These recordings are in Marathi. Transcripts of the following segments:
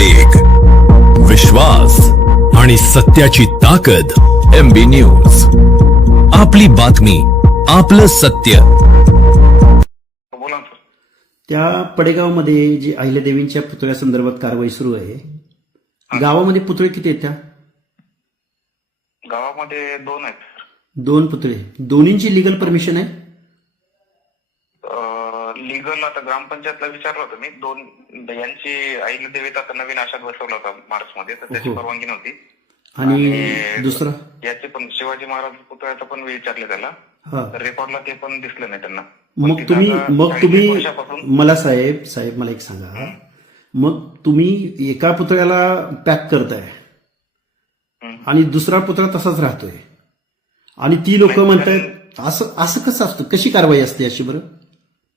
वेग, विश्वास आणि सत्याची ताकद. MB न्यूज, आपली बातमी, आपलं सत्य. बोला ना सर. त्या पडेगावमध्ये जी अहिल्यादेवींच्या पुतळ्यासंदर्भात कारवाई सुरू आहे, गावामध्ये पुतळे किती आहेत? त्या गावामध्ये 2 आहेत. 2 पुतळे, दोन्हींची लीगल परमिशन आहे? लिगल आता ग्रामपंचायतला विचारलं होतं मी. 2 यांची अहिल्यादेवीत आता नवीन आशात बसवला होता मार्च मध्ये, तर त्याची परवानगी नव्हती. आणि दुसरा याचे पण शिवाजी महाराज पुतळ्याचं पण विचारले त्याला, तर रेकॉर्डला ते पण दिसलं नाही त्यांना. मग तुम्ही मला साहेब मला एक सांगा, मग तुम्ही एका पुतळ्याला पॅक करताय आणि दुसरा पुतळा तसाच राहतोय आणि ती लोक म्हणतायत असं कसं असतं? कशी कारवाई असते अशी? बरं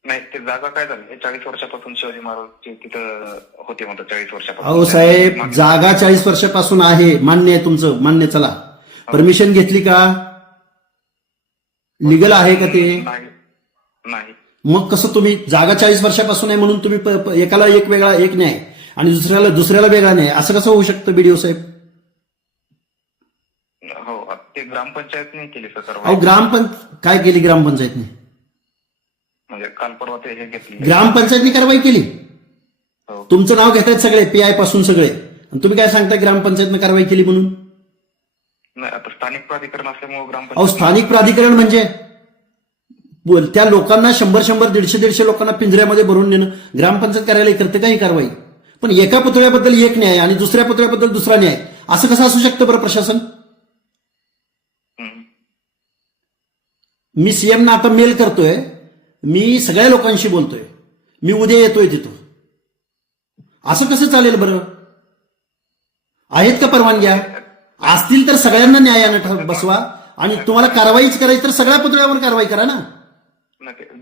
नाही, ते जागा काय झाली, 40 वर्षापासून शिवाजी महाराज तिथं होते म्हणतात. 40 वर्षापासून. अहो साहेब, जागा 40 वर्षापासून आहे, मान्य आहे तुमचं, मान्य. चला, परमिशन घेतली का? लीगल आहे का ते? नाही. मग कसं तुम्ही जागा 40 वर्षापासून आहे म्हणून तुम्ही एकाला एक वेगळा एक न्याय आणि दुसऱ्याला वेगळा न्याय, असं कसं होऊ शकतं बीडीओ साहेब? हो, ते ग्रामपंचायतने केली सर. अहो काय केली ग्रामपंचायतने? म्हणजे काल परवा ते हे घेतली, ग्रामपंचायतने कारवाई केली. तुमचं नाव घेतायत सगळे, PI पासून सगळे, आणि तुम्ही काय सांगताय ग्रामपंचायतनं कारवाई केली म्हणून? नाही, आता स्थानिक प्राधिकरण असल्यामुळे ग्रामपंचायत. अहो, स्थानिक प्राधिकरण म्हणजे त्या लोकांना 100 150 लोकांना पिंजऱ्यामध्ये भरून नेणं ग्रामपंचायत कार्यालय करते का ही कारवाई? पण एका पुतळ्याबद्दल एक न्याय आणि दुसऱ्या पुतळ्याबद्दल दुसरा न्याय, असं कसं असू शकतं बरं प्रशासन? मी CM ना आता मेल करतोय, मी सगळ्या लोकांशी बोलतोय, मी उद्या येतोय तिथं. असं कसं चालेल बरं? आहेत का परवानग्या? असतील तर सगळ्यांना न्यायानं बसवा, आणि तुम्हाला कारवाईच करायची तर सगळ्या पुतळ्यावर कारवाई करा ना.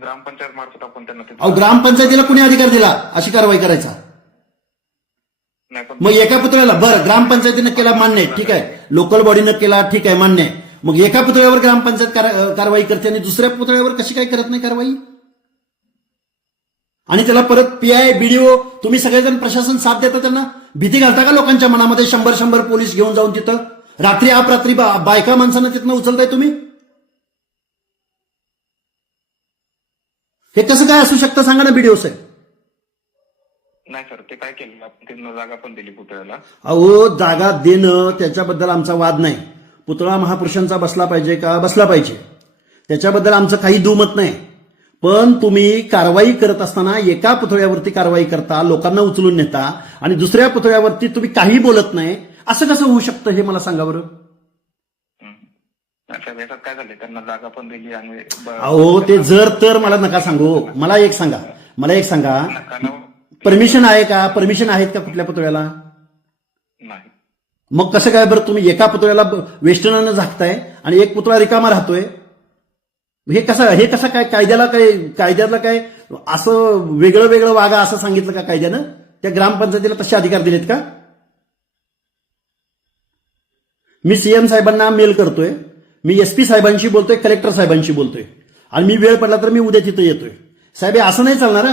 ग्रामपंचायत मार्फत आपण त्यांना. अहो, ग्रामपंचायतीला कुणी अधिकार दिला अशी कारवाई करायचा? मग एका पुतळ्याला बरं ग्रामपंचायतीनं केला, मान्य आहे, ठीक आहे. लोकल बॉडीनं केला, ठीक आहे, मान्य आहे. मग एका पुतळ्यावर ग्रामपंचायत कारवाई करते आणि दुसऱ्या पुतळ्यावर कशी काय करत नाही कारवाई? आणि त्याला परत PI BDO तुम्ही सगळेजण प्रशासन साथ देता, त्यांना भीती घालता का लोकांच्या मनामध्ये? 100 पोलीस घेऊन जाऊन तिथं रात्री अपरात्री बायका माणसांना तिथनं उचलताय तुम्ही? हे कसं काय असू शकतं सांगा ना BDO साहेब? नाही सर, ते काय केलं, आपण त्यांना जागा पण दिली पुतळ्याला. अहो, जागा देणं त्याच्याबद्दल आमचा वाद नाही. पुतळा महापुरुषांचा बसला पाहिजे का? बसला पाहिजे, त्याच्याबद्दल आमचं काही दुमत नाही. पण तुम्ही कारवाई करत असताना एका पुतळ्यावरती कारवाई करता, लोकांना उचलून नेता, आणि दुसऱ्या पुतळ्यावरती तुम्ही काही बोलत नाही, असं कसं होऊ शकतं हे मला सांगा बरं. काय झालं, त्यांना जागा पण दिली आणि अहो, ते जर तर मला नका सांगू. मला एक सांगा, परमिशन आहे का? परमिशन आहेत का कुठल्या पुतळ्याला? नाही. मग कसं काय बरं तुम्ही एका पुतळ्याला वेस्टर्ननं झाकताय आणि एक पुतळा रिकामा राहतोय? हे कसं काय कायद्याला काय असं वेगळं वागा असं सांगितलं का कायद्यानं? त्या ग्रामपंचायतीला तसे अधिकार दिलेत का? मी CM साहेबांना मेल करतोय, मी SP साहेबांशी बोलतोय, कलेक्टर साहेबांशी बोलतोय, आणि मी वेळ पडला तर मी उद्या तिथं येतोय. साहेब, असं नाही चालणार.